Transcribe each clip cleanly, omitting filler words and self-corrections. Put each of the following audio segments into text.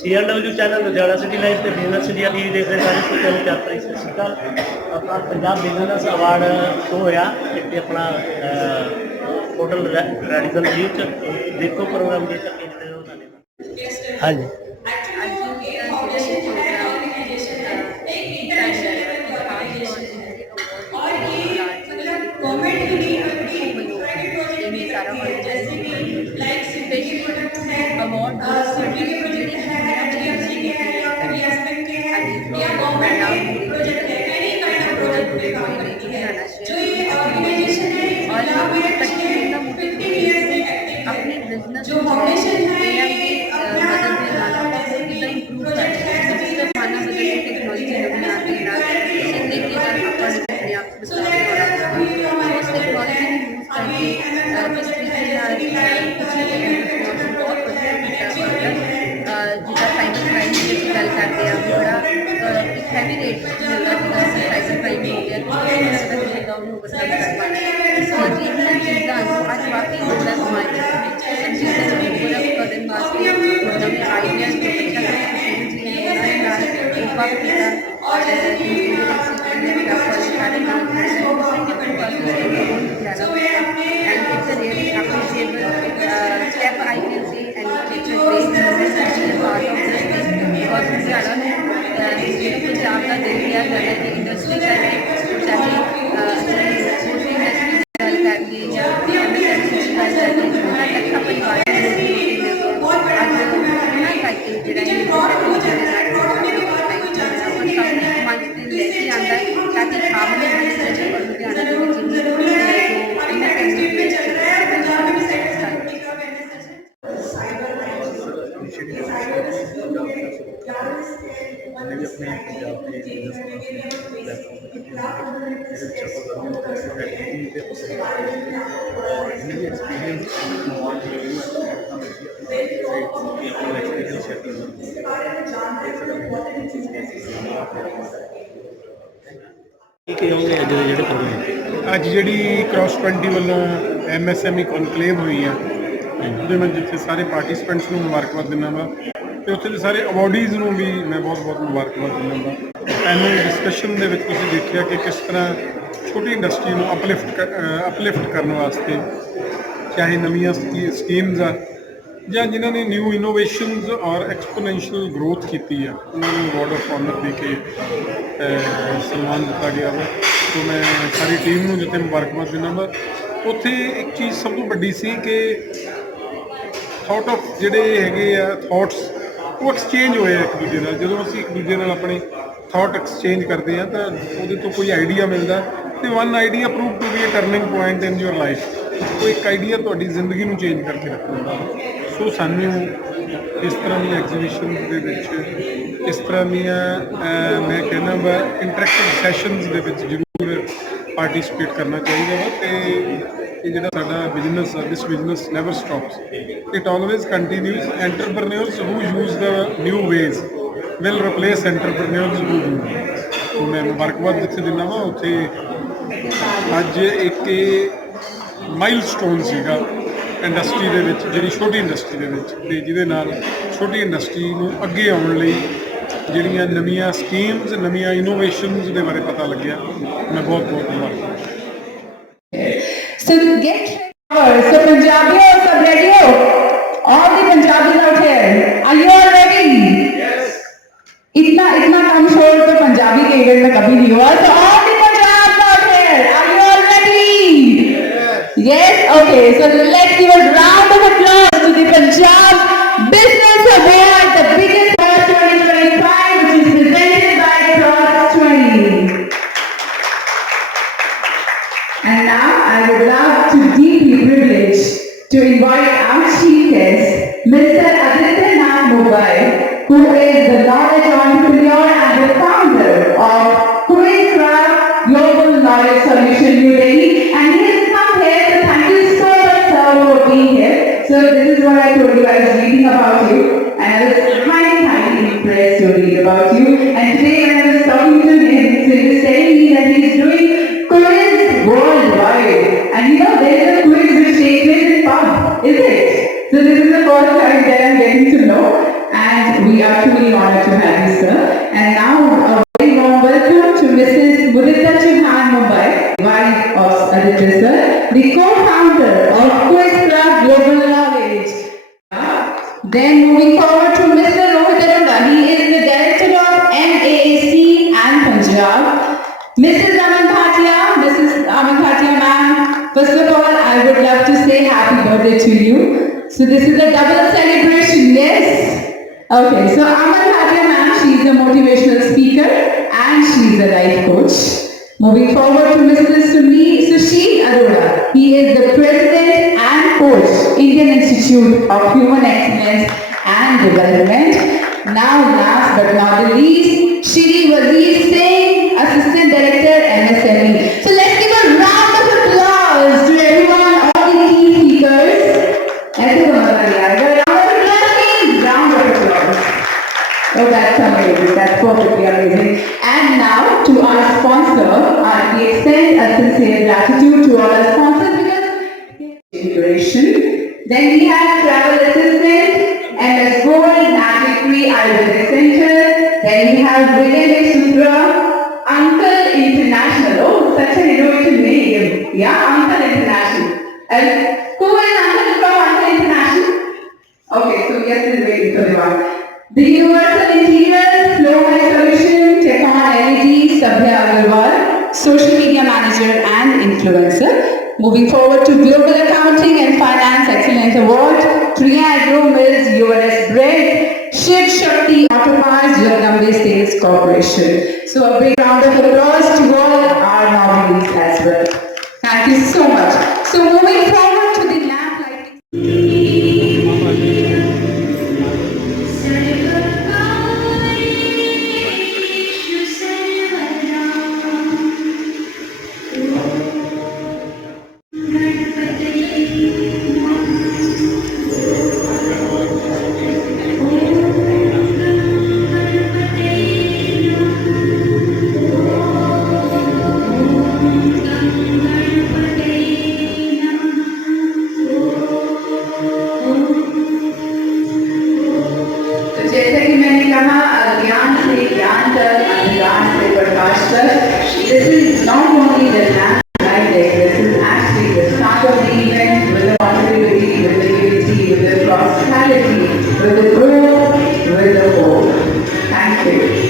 CNW channel Ludhiana city life ਤੇ business India TV ਦੇਖ ਰਹੇ ਸਾਰੇ ਸਰੋਤਿਆਂ ਨੂੰ ਪਿਆਰ ਭਰੀ ਸਤਿ ਸ਼੍ਰੀ ਅਕਾਲ। ਆਪਣਾ ਪੰਜਾਬ ਬਿਜ਼ਨਸ ਅਵਾਰਡ ਸ਼ੋ ਹੋਇਆ ਇੱਥੇ ਆਪਣਾ ਹੋਟਲ ਰੈਡੀਸਨ ਵਿਊ 'ਚ ਦੇਖੋ ਪ੍ਰੋਗਰਾਮ ਦੇ ਤੱਕ ਇੰਟਰਵਿਊ ਉਹਨਾਂ ਨੇ। ਹਾਂਜੀ अपने बिजनेस जो फाउंडेशन है मदद के नाल इधर इंप्रूव कर जिससे माना बदल के टेक्नोलॉजी नवी आती है सीखने की जब अपन अपने आप को बदलाव और उस टेक्नोलॉजी को यूज करके जिस तरीके से बहुत बढ़िया जिदा साइबर क्राइम की ਅਸੀਂ ਗੱਲ ਕਰਦੇ ਆ ਬੜਾ ਇੱਕ ਹੈਵੀ ਰੇਟ ਮਿਲਦਾ ਸੀਗਾ ਸਾਈਬਰ ਕ੍ਰਾਈਮ ਹੋ ਗਿਆ ਕਿ ਉਹਨੂੰ ਬਦਲ ਕਰਵਾਉਣਾ और जिन चीज़ों को आज वाकई होता है हमारे सब चीज़ें पूरा करने वास्ते नवे आइडिया जो बच्चा किया और it's a really appreciable step I can say and it's a great moment to be a part of this because Ludhiana ने जो पंजाब का दिल किया जाता है कि इंडस्ट्री चाहे ਅੱਜ ਜਿਹੜੀ ਕ੍ਰਾਸ 20 ਵੱਲੋਂ MSME ਕਨਕਲੇਵ ਹੋਈ ਆ ਉਹਦੇ ਮੈਂ ਜਿੱਥੇ ਸਾਰੇ ਪਾਰਟਿਸਪੈਂਟਸ ਨੂੰ ਮੁਬਾਰਕਬਾਦ ਦਿੰਦਾ ਵਾ ਤੇ ਉੱਥੇ ਦੇ ਸਾਰੇ ਅਵਾਰਡੀਜ਼ ਨੂੰ ਵੀ ਮੈਂ ਬਹੁਤ ਮੁਬਾਰਕਬਾਦ ਦਿੰਦਾ ਵਾ। ਪੈਨਲ ਡਿਸਕਸ਼ਨ ਦੇ ਵਿੱਚ ਤੁਸੀਂ ਦੇਖਿਆ ਕਿ ਕਿਸ ਤਰ੍ਹਾਂ ਛੋਟੀ ਇੰਡਸਟਰੀ ਨੂੰ ਅਪਲਿਫਟ ਕਰਨ ਵਾਸਤੇ ਚਾਹੇ ਨਵੀਆਂ ਸਕੀਮਜ਼ ਆ ਜਾਂ ਜਿਨ੍ਹਾਂ ਨੇ ਨਿਊ ਇਨੋਵੇਸ਼ਨਜ਼ ਔਰ ਐਕਸਪੋਨੈਂਸ਼ੀਅਲ ਗਰੋਥ ਕੀਤੀ ਆ ਉਹਨਾਂ ਨੂੰ ਅਵਾਰਡ ਆਫ ਆਨਰ ਦੇ ਕੇ ਸਨਮਾਨ ਦਿੱਤਾ ਗਿਆ ਵਾ। ਸੋ ਮੈਂ ਸਾਰੀ ਟੀਮ ਨੂੰ ਜਿੱਥੇ ਮੁਬਾਰਕਬਾਦ ਦਿੰਦਾ ਵਾ। ਉੱਥੇ ਇੱਕ ਚੀਜ਼ ਸਭ ਤੋਂ ਵੱਡੀ ਸੀ ਕਿ ਥਾਟ ਆਫ ਜਿਹੜੇ ਹੈਗੇ ਆ ਥਾਟਸ ਉਹ ਐਕਸਚੇਂਜ ਹੋਏ ਇੱਕ ਦੂਜੇ ਨਾਲ। ਜਦੋਂ ਅਸੀਂ ਇੱਕ ਦੂਜੇ ਨਾਲ ਆਪਣੇ ਥਾਟ ਐਕਸਚੇਂਜ ਕਰਦੇ ਹਾਂ ਤਾਂ ਉਹਦੇ ਤੋਂ ਕੋਈ ਆਈਡੀਆ ਮਿਲਦਾ ਅਤੇ one idea prove to be a turning point in your life. ਉਹ ਇੱਕ ਆਈਡੀਆ ਤੁਹਾਡੀ ਜ਼ਿੰਦਗੀ ਨੂੰ ਚੇਂਜ ਕਰਕੇ ਰੱਖਦਾ। ਸੋ ਸਾਨੂੰ ਇਸ ਤਰ੍ਹਾਂ ਦੀਆਂ ਐਗਜ਼ੀਬਿਸ਼ਨ ਦੇ ਵਿੱਚ ਇਸ ਤਰ੍ਹਾਂ ਦੀਆਂ ਮੈਂ ਕਹਿੰਦਾ ਵਾ ਇੰਟਰੈਕਟਿਵ ਸੈਸ਼ਨਸ ਦੇ ਵਿੱਚ ਜ਼ਰੂਰ ਪਾਰਟੀਸਪੇਟ ਕਰਨਾ ਚਾਹੀਦਾ ਵਾ। ਅਤੇ ਇਹ ਜਿਹੜਾ ਸਾਡਾ ਬਿਜ਼ਨਸ ਆ this business never stops it always continues. Entrepreneurs who use the new ways will replace entrepreneurs who do. So ਮੈਂ ਮੁਬਾਰਕਬਾਦ ਜਿੱਥੇ ਦਿੰਦਾ ਵਾ ਉੱਥੇ ਅੱਜ ਇੱਕ ਮਾਈਲਸਟੋਨ ਸੀਗਾ ਇੰਡਸਟਰੀ ਦੇ ਵਿੱਚ, ਜਿਹੜੀ ਛੋਟੀ ਇੰਡਸਟਰੀ ਦੇ ਵਿੱਚ, ਅਤੇ ਜਿਹਦੇ ਨਾਲ ਛੋਟੀ ਇੰਡਸਟਰੀ ਨੂੰ ਅੱਗੇ ਆਉਣ ਲਈ ਜਿਹੜੀਆਂ ਨਵੀਆਂ ਸਕੀਮਜ਼ ਨਵੀਆਂ ਇਨੋਵੇਸ਼ਨਜ਼ ਦੇ ਬਾਰੇ ਪਤਾ ਲੱਗਿਆ। ਮੈਂ ਬਹੁਤ ਮੁਬਾਰਕ। So get ready. So Punjabi sab ready ho? All the Punjabis out here, are you all ready? Yes. इतना कम शोर तो पंजाबी के इवेंट में कभी नहीं हुआ। So all the Punjabis out here, are you all ready? Yes. Yes. Okay. So let's give a round of applause to the Punjab Business Award, the biggest award 2025, which is presented by Cross 20. And now I would love to deeply privileged to invite our chief guest, Mr. Aditya Nath Mumbai, who is the knowledge entrepreneur and the founder of Quizcraft Global Knowledge Solution New Delhi. And he has come here, so thank you so much, sir, for being here. So this is what I told you, I was reading about you, and I was highly impressed to read about you. And today when I was talking to him, so he was telling me that he is doing quiz worldwide. And you know, there is a quiz which takes place in pub, is it? So this is the first time that I'm getting to know. and we are truly honored to have you, sir. And now, a very warm welcome to Mrs. Mudita Chauhan Mumbai, wife of Aditya, sir, the co-founder of Quiz Club Global Knowledge. Then moving forward to Mr. Rohit Arora, he is the director of MAAC and Punjab. Mrs. Aman Bhatia ma'am, first of all, I would love to say happy birthday to you. So this is a double celebration, yes? Okay, so Aman Bhatia ma'am, she is a motivational speaker and she is a life coach. Moving forward to Mr. Sushil Arora. He is the president and coach, Indian Institute of Human Excellence and Development. Now, last but not the least, Shri Wazir Singh, assistant director, MSME. So let's give a round of applause to everyone, all the key speakers. Round of applause. Oh, that's amazing. That's perfectly amazing. And now to our sponsor, we extend a sincere gratitude to all our sponsors because inspiration. Then we have travel assistant, MS Gold, Magic Tree Ayurvedic Center. Then we have Vinay Sutra, Uncle International. Oh, such an innovative name. Yeah, Uncle International. And who is Uncle from Uncle International? Okay, so yes, we're waiting for the one. The Universal Interiors, Flow My Solution, Tech On LED, Sabya Agarwal, Social Media Manager and Influencer. Moving forward to Global Accounting and Finance Excellence Award, Triagro Mills, URS Bread, Shiv Shakti Auto Parts, Jagdambe Sales Corporation. So a big round of applause to all our nominees as well. Thank you so much. So moving forward to the lamp lighting. This is not only the lamp lighting, this is actually the start of the event with the positivity, with the unity, with the prosperity, with the growth, with the hope. Thank you.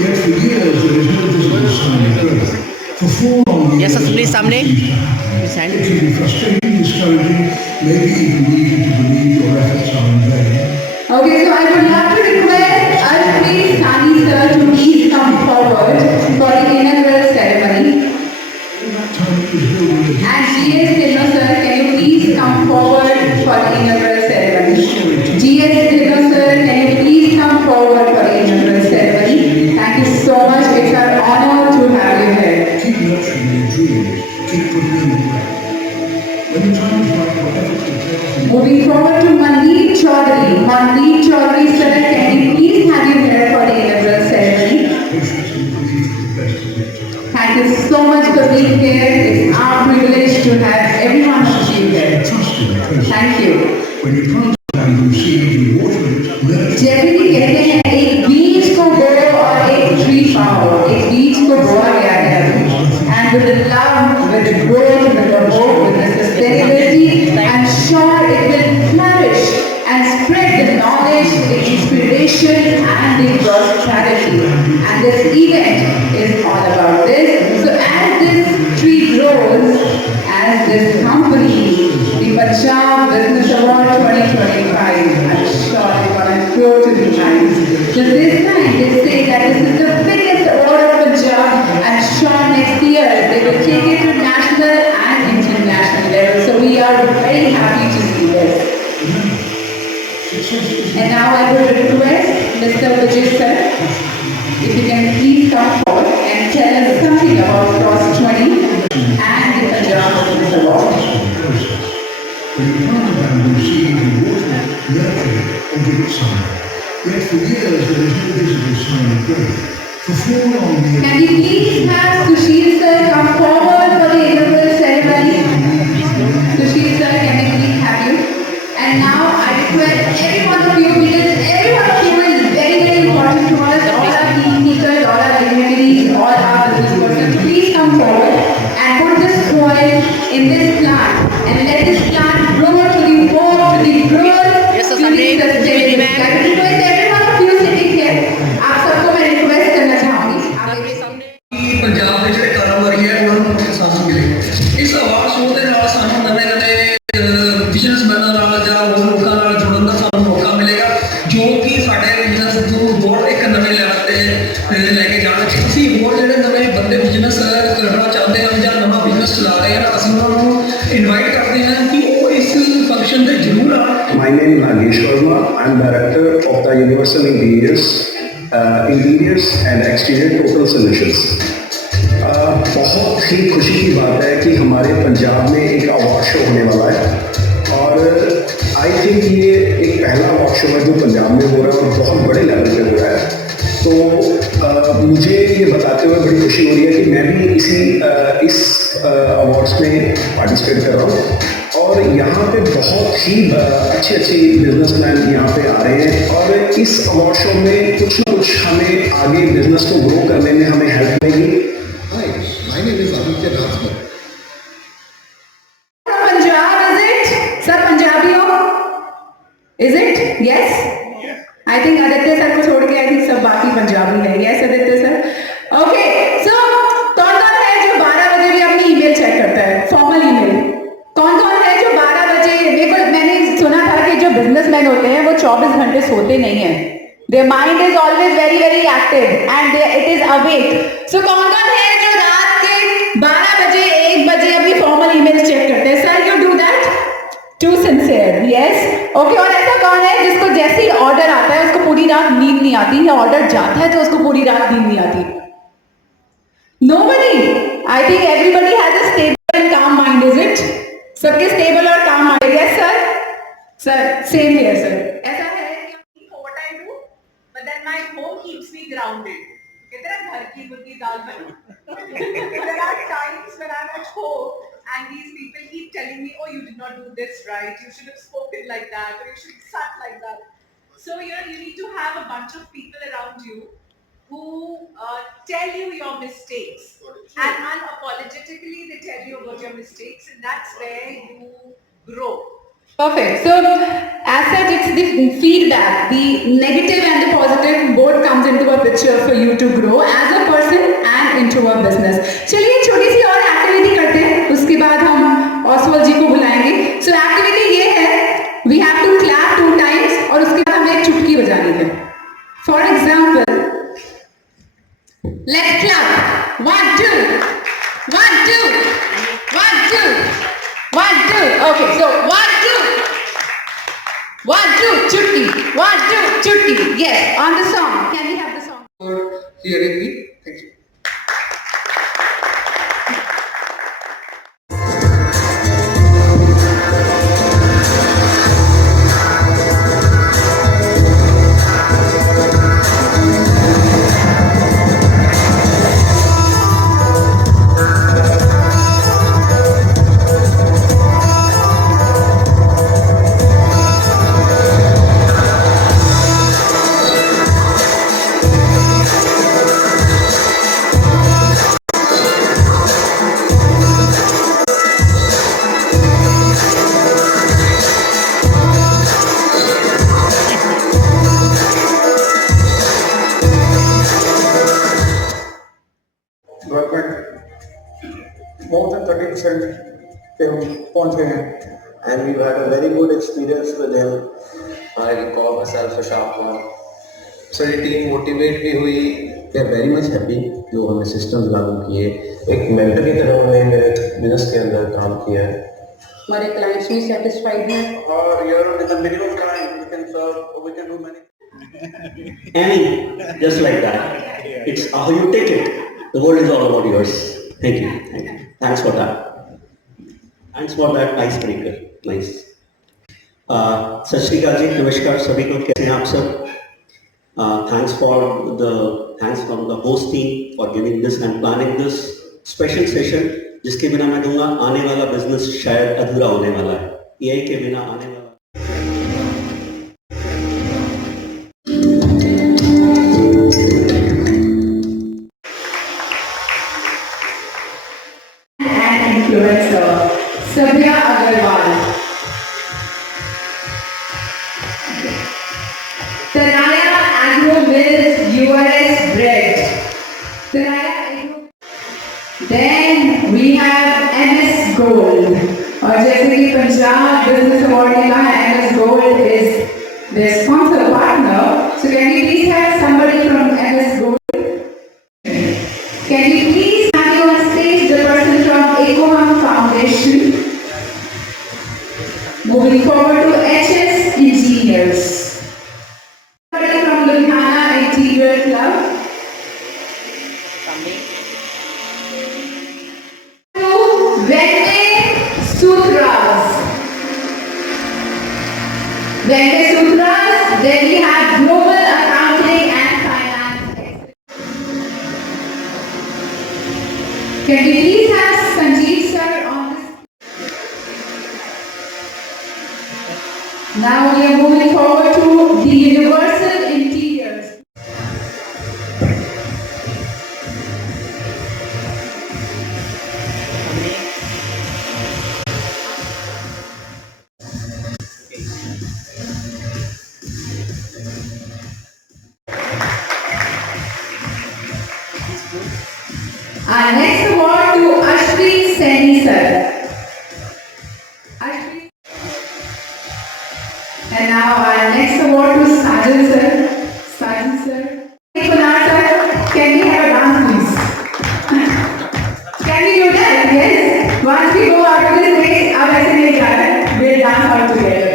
Yet for years there is no visible sign of growth. For 4 long years, Yes, sir, please, Samne. it can be frustrating, discouraging, maybe even leading to believe your efforts are in vain. Okay, so I would love to request Ashpreet Sani sir to please come forward for the inaugural ceremony. Time is building a And GS Dino sir, can you please come forward for the inaugural ceremony? GS Dino sir, can you please come forward for the inaugural ceremony? Thank you so much. It's our honor to have you here. keep nurturing your dreams, keep putting in the work. When the time is right, whatever prevails, Moving forward to Mandeep Chaudhary. Mandeep Chaudhary sir, can you please have you here for the inaugural ceremony? patience and belief is the best of it. Thank you so much for being here. It's our privilege to have everyone of you here. Trust in the process. Thank you. When you plant bamboo seeds, you water it, nurture it. जैसे कि कहते हैं एक बीज को बो और एक ट्री पाओ, एक बीज को बोया गया है and with the love, with the growth, with the hope, with the sustainability, I'm sure it will flourish and spread the knowledge, the inspiration and the prosperity. And this event is all about this. So as this tree grows, as this company, the Punjab Business Award 2025, I'm sure it's going to grow to the heights. So this time they say that this is the biggest award of Punjab. I'm sure next year they will take it to national and Brijesh sir, if you can please come forward and tell us something about Cross 20 and the Punjab Business Award. When you plant a bamboo seed, you water it, nurture it, and give it sunlight. Yet for years there is no visible sign of growth. For 4 long years... Can we please have Sushil sir come forward for the inaugural ceremony? Sushil sir, can we please have you? And now I request every one of you, because every one of you is very, very important to us, all our team speakers, all our dignitaries, all our business persons. Please come forward and put this soil in this plant and let this plant grow to the hope, to the growth, Yes, sir, to the Sandeep. sustainable. I request every one of you sitting here, आप सबको मैं request करना चाहूँगी, आप मेरे सामने ਪੰਜਾਬ ਦੇ ਜਿਹੜੇ ਕਾਰੋਬਾਰੀ ਹੈ ਉਹਨਾਂ ਨੂੰ ਪ੍ਰੋਤਸਾਹਨ ਮਿਲੇ। ਇਸ ਅਵਾਰਡ ਸ਼ੋਅ ਦੇ ਨਾਲ ਸਾਨੂੰ ਨਵੇਂ ਬਿਜ਼ਨਸਮੈਨਾਂ ਨਾਲ ਜਾਂ ਹੋਰ ਲੋਕਾਂ ਨਾਲ ਜੁੜਨ ਦਾ ਸਾਨੂੰ ਮੌਕਾ ਮਿਲੇਗਾ, ਜੋ ਕਿ ਸਾਡੇ ਬਿਜ਼ਨਸ ਨੂੰ ਹੋਰ ਇੱਕ ਨਵੇਂ ਲੈਵਲ ਤੇ ਲੈ ਕੇ ਜਾਣਗੇ। ਅਸੀਂ ਹੋਰ ਜਿਹੜੇ ਨਵੇਂ ਬੰਦੇ ਬਿਜ਼ਨਸ ਕਰਨਾ ਚਾਹੁੰਦੇ ਹਨ ਜਾਂ ਨਵਾਂ ਬਿਜ਼ਨਸ ਚਲਾ ਰਹੇ ਹਨ, ਅਸੀਂ ਉਹਨਾਂ ਨੂੰ ਇਨਵਾਈਟ ਕਰਦੇ ਹਾਂ ਕਿ ਉਹ ਇਸ ਫੰਕਸ਼ਨ ਤੇ ਜ਼ਰੂਰ ਆਉਣ। My name is Nagesh Verma. I'm director of the Universal Interiors and Exterior Total Solutions. बहुत ही खुशी की बात है कि हमारे पंजाब में एक अवार्ड शो होने वाला है और आई थिंक ये एक पहला अवार्ड शो है जो पंजाब में हो रहा है और बहुत बड़े लेवल पे हो रहा है। तो मुझे ये बताते हुए बड़ी खुशी हो रही है कि मैं भी इस अवार्ड्स में पार्टिसिपेट कर रहा हूँ और यहाँ पे बहुत ही अच्छे बिजनेसमैन यहाँ पे आ रहे हैं और इस अवार्ड शो में कुछ ना कुछ हमें आगे बिजनेस को ग्रो करने में हमें हेल्प मिलेगी। Hi, my name is Aditya Rathmar. From Punjab, is it? Sir, Punjabi ho? Is it? Yes? I think Aditya sir को छोड़ के I think सब बाकी पंजाबी है। Yes, Aditya sir? Okay, so कौन-कौन है जो 12 बजे भी अपनी ईमेल चेक करता है? Formal email. कौन-कौन है जो 12 बजे मैंने सुना था कि जो बिजनेसमैन होते हैं वो 24 घंटे सोते नहीं हैं। Their mind is always very, very active and it is awake. So कौन-कौन है जो रात के 12 बजे 1 बजे अपनी फॉर्मल ईमेल चेक करते हैं? Sir, you do that? Too sincere, yes? Okay, और ऐसा कौन है जिसको जैसे ही ऑर्डर आता है उसको पूरी रात नींद नहीं आती, या ऑर्डर जाता है तो उसको पूरी रात नींद नहीं आती? Nobody. I think everybody has a stable and calm mind, is it? सबके stable और calm mind. Yes, sir? Sir, same here, sir. ऐसा है कि for what I do, but then my home keeps me grounded. कहते हैं घर की मुर्गी दाल बनी. There are times when I'm at home and these people keep telling me, oh, you did not do this right, you should have spoken like that, or you should have sat like that. So you need to have a bunch of people around you who tell you your mistakes and unapologetically they tell you about your mistakes, and that's where you grow. Perfect. So as such, it's the feedback, the negative and the positive both comes into a picture for you to grow as a person and into a business. चलिए एक छोटी सी और activity करते हैं, उसके बाद हम Oswald जी को बुलाएंगे. So एक्टिविटी ये है, we have to clap 2 times और उसके बाद हमें एक चुटकी बजानी है. For example, let's clap. 1, 2, 1, 2, 1, 2, 1, 2. Okay, so 1, 2. 1, 2, chutki. 1, 2, chutki. Yes, on the song. Can we have the song? For hearing me, thank you. more than 30% पे हम पहुंच गए हैं. And we've had a very good experience with him. I recall myself a sharp one. सारी team motivate भी हुई. We are very much happy जो हमने सिस्टम लागू किए. एक मेंटर की तरह उन्होंने मेरे बिजनेस के अंदर काम किया है. हमारे क्लाइंट्स भी सेटिस्फाइड हैं. Here with the minimum time we can serve, we can do many. Any, just like that. It's how you take it. The world is all about yours. Thank you. Thank you. Thanks for that. Thanks for that icebreaker. Nice. सत श्री अकाल जी, नमस्कार सभी को, कैसे हैं आप सब? Thanks from the host team for giving this and planning this special session, जिसके बिना मैं कहूँगा आने वाला बिजनेस शायद अधूरा होने वाला है। AI के बिना आने वाला influencer Sabya Agarwal, Tanaya Agro Mills URS Bread, Tanaya Agro. Then we have MS Gold, और जैसे कि पंजाब बिजनेस अवार्ड ने कहा, MS Gold is their sponsor partner. So can you please have somebody from MS Gold? Can you please have you on stage the person from Ecoham Foundation? Moving forward to HS Engineers. Somebody from Ludhiana Interior Club. To Vende Sutras. Vende Sutras. Then we have Global Accounting and Finance. Can we please have Sanjeev sir on this? Now we are moving forward to the Universal Interiors. Our next award to Ashpreet Saini sir. Ashpreet. And now our next award to Sajan sir. Sajan sir. Kunar sir, can we have a dance please? Can we do that? Yes. Once we go out of this stage, अब ऐसे नहीं जाना है. We'll dance out together.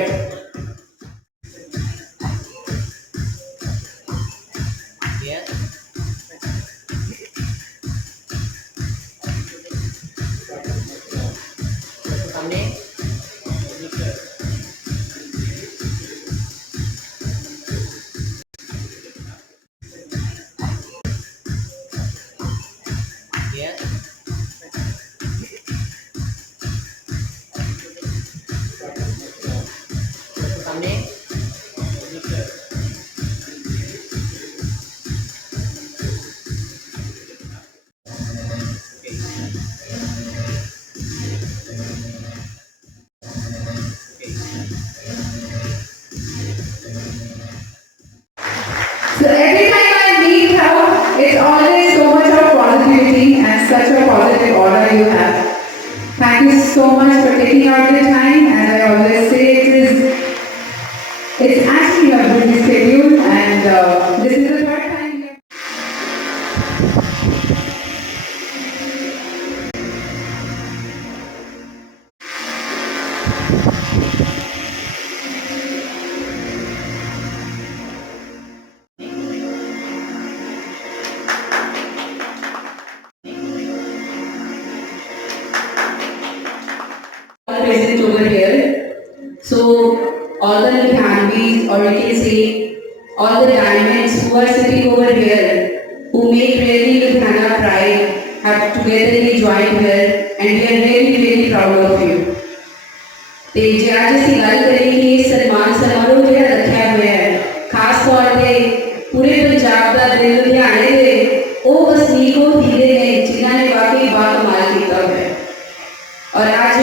So every time I meet her, it's always so much of positivity and such a positive aura you have. Thank you so much for taking out the time. As I always say, it's actually a busy schedule, and this is the third time we have. Present over here. So all the Ludhianvis, or you can say all the diamonds who are sitting over here, who make really Ludhiana pride, have togetherly joined here, and we are really really proud of you. ਤੇ ਜੇ ਅੱਜ ਅਸੀਂ ਗੱਲ ਕਰੀਏ ਕਿ ਸਨਮਾਨ ਸਮਾਰੋਹ ਜਿਹੜਾ ਰੱਖਿਆ ਹੋਇਆ ਹੈ, ਖਾਸ ਤੌਰ ਤੇ ਪੂਰੇ ਪੰਜਾਬ ਦਾ ਦਿਲ ਲੁਧਿਆਣੇ ਦੇ ਉਹ ਵਸਨੀਕ ਉਹ ਹੀਰੇ ਨੇ ਜਿਨ੍ਹਾਂ ਨੇ ਵਾਕਈ ਬਾਕਮਾਲ ਕੀਤਾ ਹੋਇਆ ਹੈ। और आज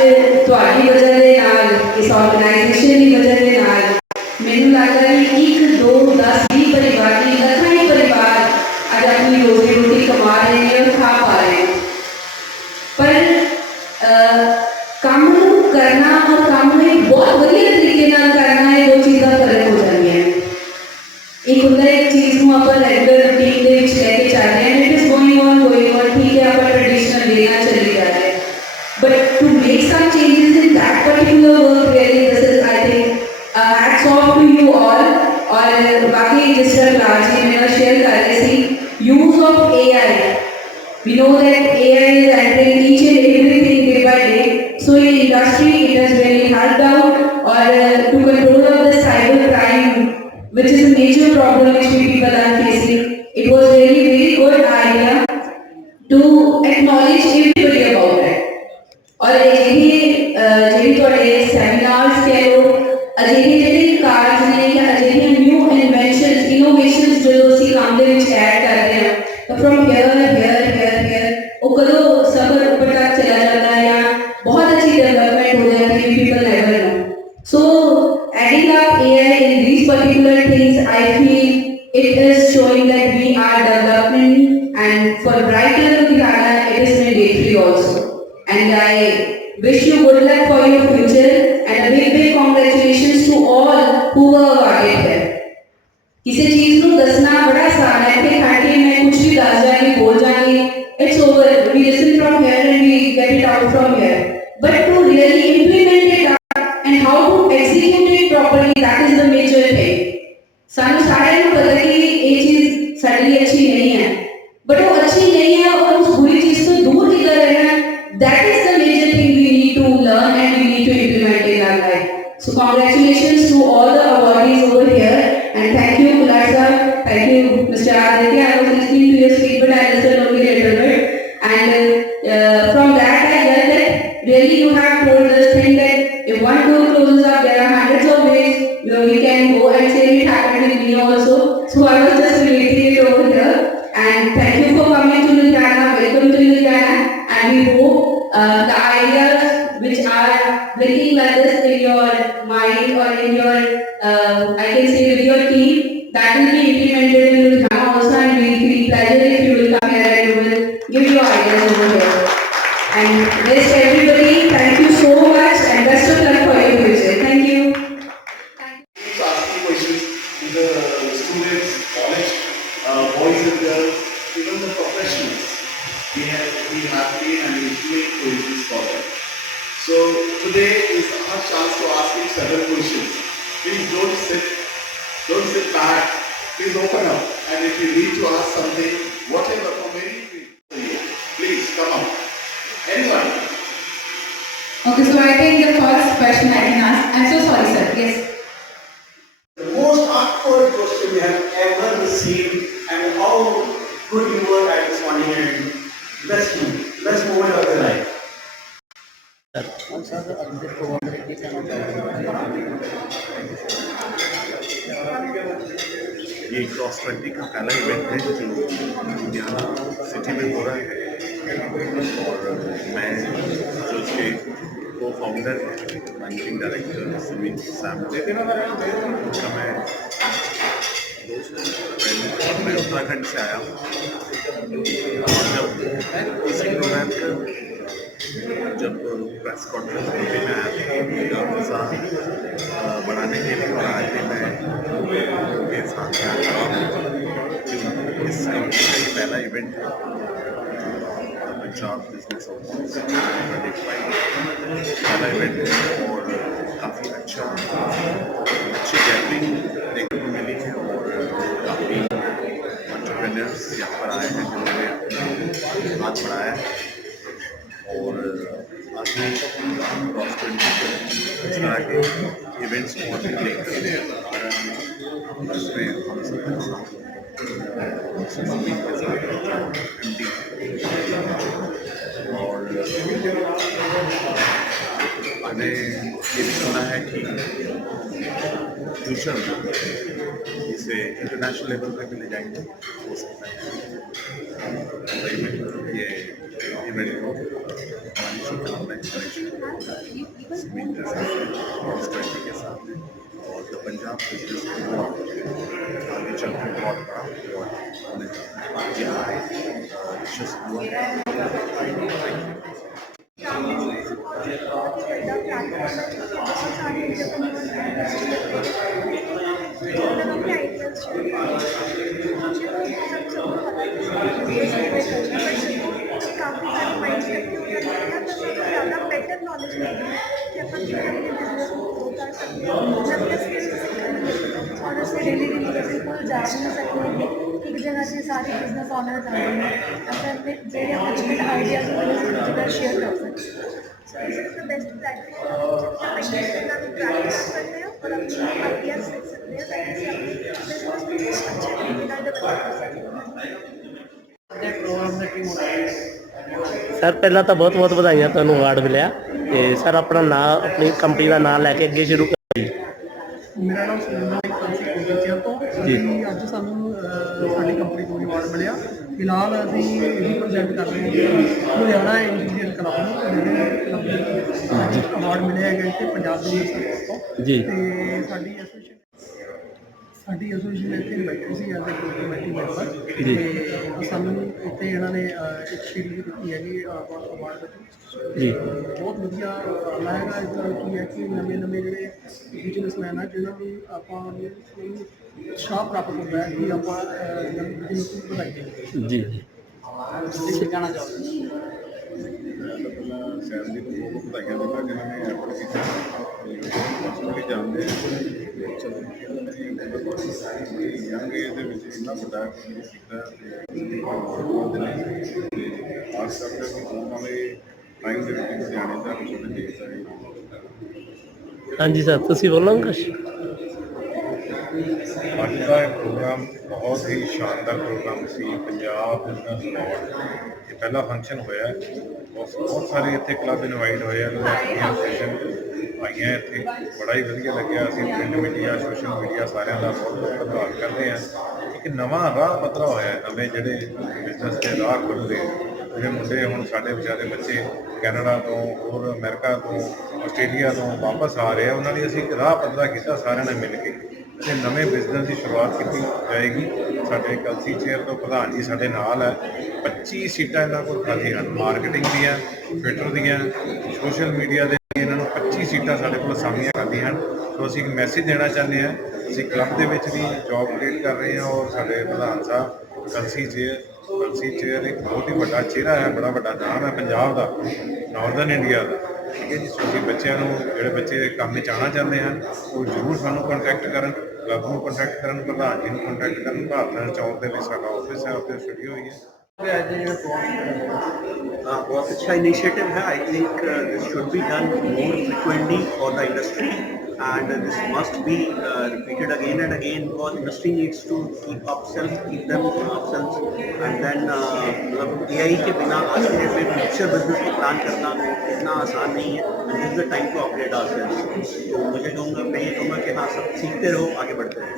ਤੁਹਾਡੀ ਵਜ੍ਹਾ ਦੇ ਨਾਲ ਇਸ ਆਰਗੇਨਾਈਜੇਸ਼ਨ ਦੀ ਵਜ੍ਹਾ ਦੇ ਨਾਲ ਮੈਨੂੰ ਲੱਗਦਾ ਹੈ ਕਿ 1 2 10 20 ਪਰਿਵਾਰ ਦੀ ਲੱਖਾਂ ਹੀ ਪਰਿਵਾਰ ਅੱਜ ਆਪਣੀ ਰੋਜ਼ੀ ਰੋਟੀ ਕਮਾ ਰਹੇ ਨੇ ਔਰ ਖਾ ਪਾ ਰਹੇ ਨੇ। ਪਰ ਕੰਮ ਨੂੰ ਕਰਨਾ ਔਰ ਕੰਮ ਨੂੰ ਬਹੁਤ ਵਧੀਆ ਤਰੀਕੇ ਨਾਲ ਕਰਨਾ ਇਹ ਦੋ ਚੀਜ਼ਾਂ ਫਰਕ ਹੋ ਜਾਂਦੀਆਂ ਨੇ। ਇੱਕ ਹੁੰਦਾ ਇੱਕ ਚੀਜ਼ ਨੂੰ ਆਪਾਂ ਰੈਗੂਲਰ ਰੂਟੀਨ ਦੇ ਵਿੱਚ ਲੈ ਕੇ ਚੱਲ ਰਹੇ ਹਾਂ, it is going on We know that AI is entering each and everything day by day. So in industry, it has really helped out or to control of the cyber crime, which is a major problem which we people are facing. It was really very good idea to acknowledge everybody about it. और ਜਿਹੜੀ ਤੁਹਾਡੇ seminars ਕਹਿ ਲਓ ਅਜਿਹੇ ਜਿਹੜੇ ਕਾਰਜ ਨੇ ਜਾਂ ਅਜਿਹੇ ਨਿਊ ਇਨੋਵੇਸ਼ਨਸ ਜਦੋਂ ਅਸੀਂ ਕੰਮ ਦੇ ਵਿੱਚ ਐਡ ਕਰਦੇ ਹਾਂ ਤਾਂ ਫਰੋਮ ਹੇਅਰ ਉਹ ਕਦੋਂ ਸਫਰ ਉੱਪਰ ਤੱਕ ਚਲਾ ਜਾਂਦਾ ਹੈ ਜਾਂ ਬਹੁਤ ਅੱਛੀ ਡਿਵੈਲਪਮੈਂਟ ਹੋ ਜਾਂਦੀ ਹੈ people never know so adding up AI in these particular things I feel it is showing that we are developing and for brighter Ludhiana it is mandatory also. And I wish you good luck for your future and a big congratulations to all who were awarded here. किसी चीज को दसना बड़ा आसान है कि खाके मैं कुछ भी दस जाएंगे बोल जाएंगे it's over we listen from here and we get it out from here but to really implement it and how to execute it properly that is the major thing. सानू सारे को पता कि ये चीज सारे लिए अच्छी नहीं है but वो अच्छी नहीं है और उस बुरी चीज से दूर किधर रहना that is the major thing we need to learn and we need to implement in our life. So congratulations to all the awardees over here and thank you Kulad sir, thank you Mr. Aditya. I was listening to your speech but I listened only a little bit and from that I learned that really you have told us thing that if one door closes up there are hundreds of ways where we can go and say it happened with me also. So I was just relating it over here and thank you for coming to Ludhiana. Welcome to Ludhiana and we hope the ideas which are blinking like this in your mind or in your I can say with your team that will be implemented in Ludhiana also and we feel pleasure if you will come here and you will give your ideas over here. And rest everybody, thank you so much and best of luck for your future. Thank you. Keep asking questions to the students, college, boys and girls, even the professionals. We have been and we doing quizzes for them. So today is our chance to ask him several questions. Please don't sit back. Please open up. And if you need to ask something, whatever from anything, please come up. Anyone? Okay, so I think the first question I can ask. I'm so sorry, sir. Yes. The most awkward question we have ever received and how good you were at responding and best moment of your life. ये cross 20 का पहला event है जो Ludhiana city में हो रहा है और मैं जो उसके को founder managing director Sumit Sam उनका मैं दोस्त मैं उत्तराखंड से आया हूँ और जब इसी प्रोग्राम का जब प्रेस कॉन्फ्रेंस में मैं आया था बढ़ाने के लिए और आज भी मैं उनके साथ इस कंपनी का ये पहला इवेंट है पंजाब बिजनेस अवार्ड्स पहला इवेंट है और काफ़ी अच्छी गैदरिंग देखने को मिली है और काफ़ी एंटरप्रेन्योर्स यहाँ पर आए हैं जिन्होंने अपना हाथ बढ़ाया है और आगे क्रॉस 20 इस तरह के इवेंट्स को और भी देखते हैं उसमें हम सब के साथ MD और मैंने ये भी सुना है कि फ्यूचर में इसे इंटरनेशनल लेवल पे भी ले जाएंगे हो सकता है ये इवेंट को हमारी शुभकामनाएं सुमित के साथ के साथ और द पंजाब बिजनेस अवार्ड आगे चल कर बहुत बड़ा अवार्ड होने जा रहा है यशस्वी हुआ और उसे डेली बेसिस पर जा नहीं सकते जगह से सारे बिजनेस ऑनर जाते हैं अपने जेडे कुछ भी आइडियाज जगह शेयर कर सकते हैं। So this is the best platform जितना प्रैक्टिस करते हैं और अपने आइडियाज सीख सकते हैं ताकि अपने बिजनेस में अच्छे तरीके का डेवलप कर सकते हैं। ਸਰ ਪਹਿਲਾਂ ਤਾਂ ਬਹੁਤ ਬਹੁਤ ਵਧਾਈਆਂ, ਤੁਹਾਨੂੰ ਅਵਾਰਡ ਮਿਲਿਆ। ਤੇ ਸਰ ਆਪਣਾ ਨਾਂ, ਆਪਣੀ ਕੰਪਨੀ ਦਾ ਨਾਂ ਲੈ ਕੇ ਅੱਗੇ ਸ਼ੁਰੂ ਕਰੀਏ। ਮੇਰਾ ਨਾਮ ਸੁਰਿੰਦਰ ਕੰਸੀ ਕੋਚਰ ਤੋਂ ਜੀ। ਅੱਜ ਸਾਨੂੰ ਸਾਡੀ ਕੰਪਨੀ ਤੋਂ ਅਵਾਰਡ ਮਿਲਿਆ। ਫਿਲਹਾਲ ਅਸੀਂ ਇਹ ਪ੍ਰੋਜੈਕਟ ਕਰ ਰਹੇ ਹਾਂ ਲੁਧਿਆਣਾ ਇੰਜੀਨੀਅਰ ਕਲੱਬ ਨੂੰ ਜਿਹੜੇ ਅਵਾਰਡ ਮਿਲਿਆ ਹੈਗਾ ਇੱਥੇ ਪੰਜਾਬ ਦੇ ਤੋਂ ਜੀ। ਤੇ ਸਾਡੀ ਐਸੋਸੀਏਸ਼ਨ ਇੱਥੇ ਬੈਠੀ ਸੀ ਐਜ਼ ਏ ਕਮੇਟੀ ਮੈਂਬਰ ਤੇ ਸਾਨੂੰ ਇੱਥੇ ਇਹਨਾਂ ਨੇ ਇੱਕ ਸ਼ੀਟ ਵੀ ਦਿੱਤੀ ਹੈਗੀ ਅਵਾਰਡ ਵਿੱਚ ਜੀ। ਬਹੁਤ ਵਧੀਆ ਲਾਏਗਾ ਇਸ ਤਰ੍ਹਾਂ ਕੀ ਹੈ ਕਿ ਨਵੇਂ ਜਿਹੜੇ ਬਿਜ਼ਨਸਮੈਨ ਆ ਜਿਹਨਾਂ ਨੂੰ ਆਪਾਂ ਨੂੰ ਸ਼ਾਪ ਪ੍ਰਾਪਤ ਹੁੰਦਾ ਹੈ ਕਿ ਆਪਾਂ ਬਿਜ਼ਨਸ ਨੂੰ ਵਧਾਈਏ। ਜੀ ਤੁਸੀਂ ਕਹਿਣਾ ਚਾਹੁੰਦੇ ਸੈਲਰੀ ਨੂੰ ਬਹੁਤ ਵਧਾਈਆਂ ਦਿੰਦਾ ਜਿਨ੍ਹਾਂ ਨੇ ਐਫਰਟ ਕੀਤਾ ਵੀ ਜਾਣਦੇ ਯੰਗ ਏਜ ਦੇ ਵਿੱਚ ਇੰਨਾ ਵੱਡਾ ਕੀਤਾ ਆਸ ਕਰਦੇ ਕਿ ਆਉਣ ਵਾਲੇ ਟਾਈਮ ਦੇ ਵਿੱਚ ਲੁਧਿਆਣੇ ਦਾ ਕੁਝ ਦੇਖ ਸਕਦੇ। ਹਾਂਜੀ ਸਰ, ਤੁਸੀਂ ਬੋਲੋਗੇ ਕੁਛ? ਅੱਜ ਦਾ ਇਹ ਪ੍ਰੋਗਰਾਮ ਬਹੁਤ ਹੀ ਸ਼ਾਨਦਾਰ ਪ੍ਰੋਗਰਾਮ ਸੀ। ਪੰਜਾਬ ਬਿਜ਼ਨਸ ਅਵਾਰਡ ਇਹ ਪਹਿਲਾ ਫੰਕਸ਼ਨ ਹੋਇਆ ਹੈ। ਬਹੁਤ ਸਾਰੇ ਇੱਥੇ ਕਲੱਬ ਇਨਵਾਈਟ ਹੋਏ ਆ, ਐਸੋਸੀਏਸ਼ਨ ਆਈਆਂ ਇੱਥੇ, ਬੜਾ ਹੀ ਵਧੀਆ ਲੱਗਿਆ। ਅਸੀਂ ਪ੍ਰਿੰਟ ਮੀਡੀਆ, ਸੋਸ਼ਲ ਮੀਡੀਆ ਸਾਰਿਆਂ ਦਾ ਬਹੁਤ ਬਹੁਤ ਧੰਨਵਾਦ ਕਰਦੇ ਹਾਂ। ਇੱਕ ਨਵਾਂ ਰਾਹ ਪੱਧਰਾ ਹੋਇਆ, ਨਵੇਂ ਜਿਹੜੇ ਬਿਜ਼ਨਸ ਦੇ ਰਾਹ ਖੁੱਲ੍ਹਦੇ, ਜਿਹੜੇ ਮੁੰਡੇ ਹੁਣ ਸਾਡੇ ਵਿਚਾਰੇ ਬੱਚੇ ਕੈਨੇਡਾ ਤੋਂ, ਹੋਰ ਅਮਰੀਕਾ ਤੋਂ, ਆਸਟ੍ਰੇਲੀਆ ਤੋਂ ਵਾਪਸ ਆ ਰਹੇ ਆ, ਉਹਨਾਂ ਲਈ ਅਸੀਂ ਇੱਕ ਰਾਹ ਪੱਧਰਾ ਕੀਤਾ ਸਾਰਿਆਂ ਨੇ ਮਿਲ ਕੇ ਤੇ ਨਵੇਂ ਬਿਜ਼ਨਸ ਦੀ ਸ਼ੁਰੂਆਤ ਕੀਤੀ ਜਾਏਗੀ। ਸਾਡੇ ਕਲਸੀ ਚੇਅਰ ਤੋਂ ਪ੍ਰਧਾਨ ਜੀ ਸਾਡੇ ਨਾਲ ਹੈ। 25 ਸੀਟਾਂ ਇਹਨਾਂ ਕੋਲ ਖਾਲੀ ਹਨ, ਮਾਰਕੀਟਿੰਗ ਦੀਆਂ, ਟਵਿੱਟਰ ਦੀਆਂ, ਸੋਸ਼ਲ ਮੀਡੀਆ ਦੇ। ਇਹਨਾਂ ਨੂੰ 25 ਸੀਟਾਂ ਸਾਡੇ ਕੋਲ ਸਾਹਮਣੇ ਖਾਲੀ ਹਨ। ਸੋ ਅਸੀਂ ਇੱਕ ਮੈਸੇਜ ਦੇਣਾ ਚਾਹੁੰਦੇ ਹਾਂ, ਅਸੀਂ ਕਲੱਬ ਦੇ ਵਿੱਚ ਵੀ ਜੋਬ ਕ੍ਰੀਏਟ ਕਰ ਰਹੇ ਹਾਂ ਔਰ ਸਾਡੇ ਪ੍ਰਧਾਨ ਸਾਹਿਬ ਕਲਸੀ ਚੇਅਰ ਇੱਕ ਬਹੁਤ ਹੀ ਵੱਡਾ ਚਿਹਰਾ ਹੈ, ਬੜਾ ਵੱਡਾ ਨਾਮ ਹੈ ਪੰਜਾਬ ਦਾ, ਨਾਰਦਰਨ ਇੰਡੀਆ ਦਾ। ਠੀਕ ਹੈ ਜੀ। ਸੋ ਅਸੀਂ ਬੱਚਿਆਂ ਨੂੰ, ਜਿਹੜੇ ਬੱਚੇ ਕੰਮ ਵਿੱਚ ਆਉਣਾ ਚਾਹੁੰਦੇ ਹਨ, ਉਹ ਜ਼ਰੂਰ ਸਾਨੂੰ ਕੰਟੈਕਟ ਕਰਨ, ਕਲੱਬ ਨੂੰ ਕੰਟੈਕਟ ਕਰਨ, ਪ੍ਰਧਾਨ ਜੀ ਨੂੰ ਕੰਟੈਕਟ ਕਰਨ। ਭਾਰਤ ਚੌਂਕ ਦੇ ਵਿੱਚ ਸਾਡਾ ਆਫਿਸ ਹੈ, ਉੱਥੇ ਸਟੂਡੀਓ ਹੋਈ ਹੈ। बहुत अच्छा इनिशिएटिव है। I think this should be done more frequently for the industry and this must be repeated again and again because industry needs to keep them upselves and then AI के बिना आज के date में future business को plan करना इतना आसान नहीं है। This is the time to upgrade ourselves. तो मैं ये कहूँगा कि हाँ, सब सीखते रहो, आगे बढ़ते रहो।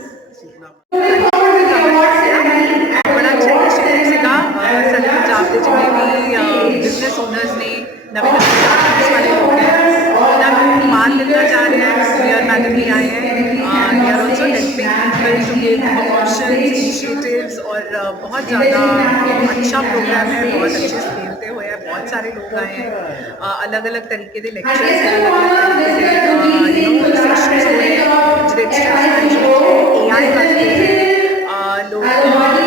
बड़ा अच्छा इनिशिएटिव सीखा सर पंजाब के जितने भी बिजनेस ओनर्स ने नवे वाले लोग हैं उन्होंने मान देना चाह रहे हैं। वी आर मैडमली आए हैं, we are also helping to give promotions, initiatives और बहुत ज़्यादा अच्छा प्रोग्राम है, बहुत अच्छे से खेलते हुए हैं। बहुत सारे लोग आए हैं, अलग अलग तरीके के लेक्चर्स हैं, अलग अलग सेशंस हो रहे हैं जिहदे AI करते हैं लोग बहुत सारी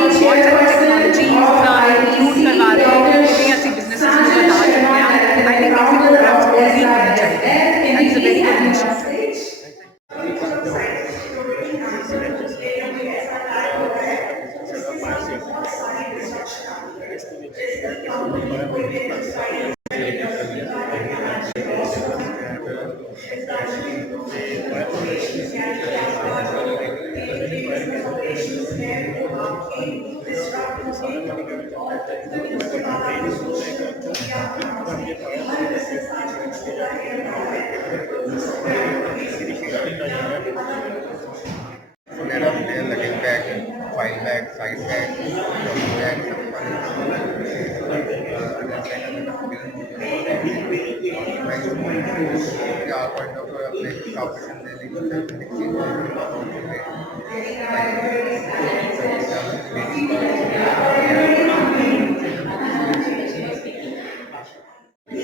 टेक्नोलॉजी इंक्लूड करवा रहे हैं जिन्हें असी बिजनेस बता चुके हैं। आई थिंक ऐसे प्रोग्राम्स और भी होने चाहिए। That is a very good initiative. लगे bag, file bag, side bag, point of competition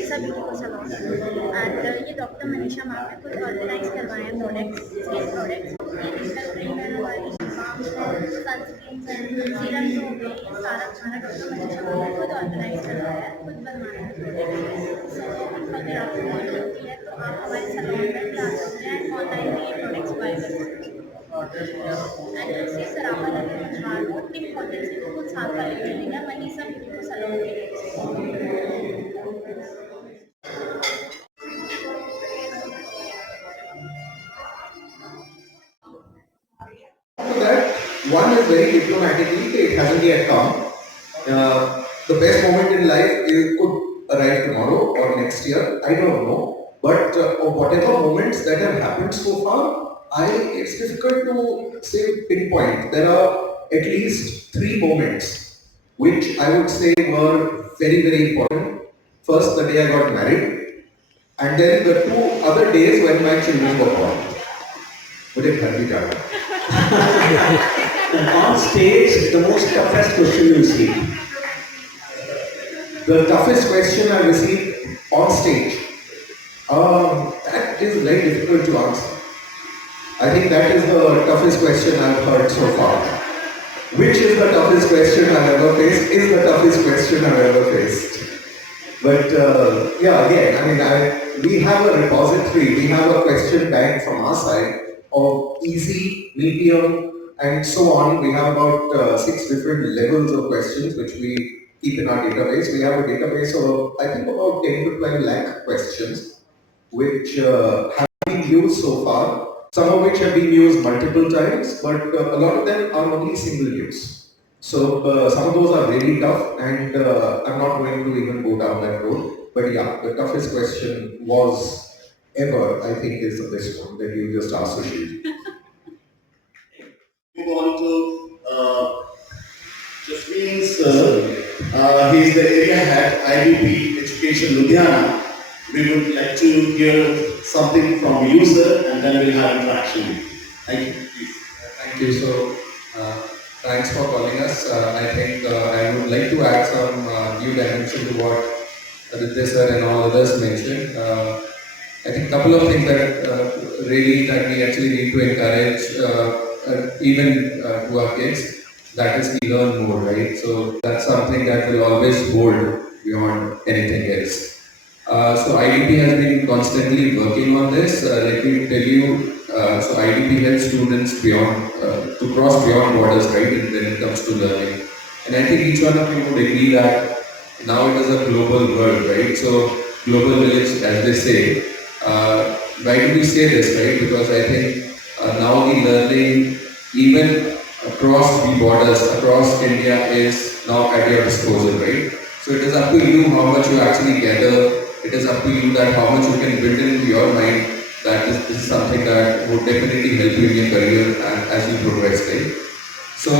सभी को सलाम एंड ये डॉक्टर मनीषा मैम ने खुद ऑर्गेनाइज करवाए हैं products, skin products, digital cream है हमारी, सनस्क्रीन है, सीरम हो गई, सारा खाना डॉक्टर मनीषा मैम ने खुद ऑर्गेनाइज करवाया है, खुद बनवाया है प्रोडक्ट। सो अगर आपको नीड होती है तो आप हमारे सलून में भी आ सकते हैं, ऑनलाइन भी ये प्रोडक्ट्स बाय कर सकते हैं। And see Sarama Nagin what importance in कुछ साल का लेना मनी सब को सलाम After that, one is very diplomatically, it hasn't yet come. The best moment in life could arrive tomorrow or next year, I don't know. But whatever moments that have happened so far, it's difficult to say pinpoint. There are at least 3 moments which I would say were very, very important. First, the day I got married, and then the 2 other days when my children were born. मुझे घर भी जाना On stage, the most toughest question you see. The toughest question I received on stage. That is very difficult to answer. I think that is the toughest question I've heard so far. Which is the toughest question I've ever faced? Is the toughest question I've ever faced. But yeah, again, I mean, we have a repository, we have a question bank from our side of easy, medium, and so on. We have about 6 different levels of questions which we keep in our database. We have a database of, I think, about 10 to 12 lakh questions which have been used so far. Some of which have been used multiple times, but a lot of them are only single use. So some of those are really tough, and I'm not going to even go down that road. But yeah, the toughest question was ever, I think, is this one that you just asked, Sushil. Move on to Jasmine sir. He is the area head, IDP Education Ludhiana. We would like to hear something from you, sir, and then we'll have interaction. Thank you. Please. Thank you. So, thanks for calling us. I think I would like to add some new dimension to what Aditya sir and all others mentioned. I think a couple of things that really that we actually need to encourage even to our kids, that is we learn more, right? So that's something that will always hold beyond anything else. So IDP has been constantly working on this. Let me tell you, so IDP helps students beyond, to cross beyond borders, right, when it comes to learning. And I think each one of you would agree that now it is a global world, right? So global village, as they say. Why do we say this, right? Because I think now the learning, even across the borders, across India, is now at your disposal, right? So it is up to you how much you actually gather. It is up to you that how much you can build into your mind that this is something that would definitely help you in your career as you progress, right? So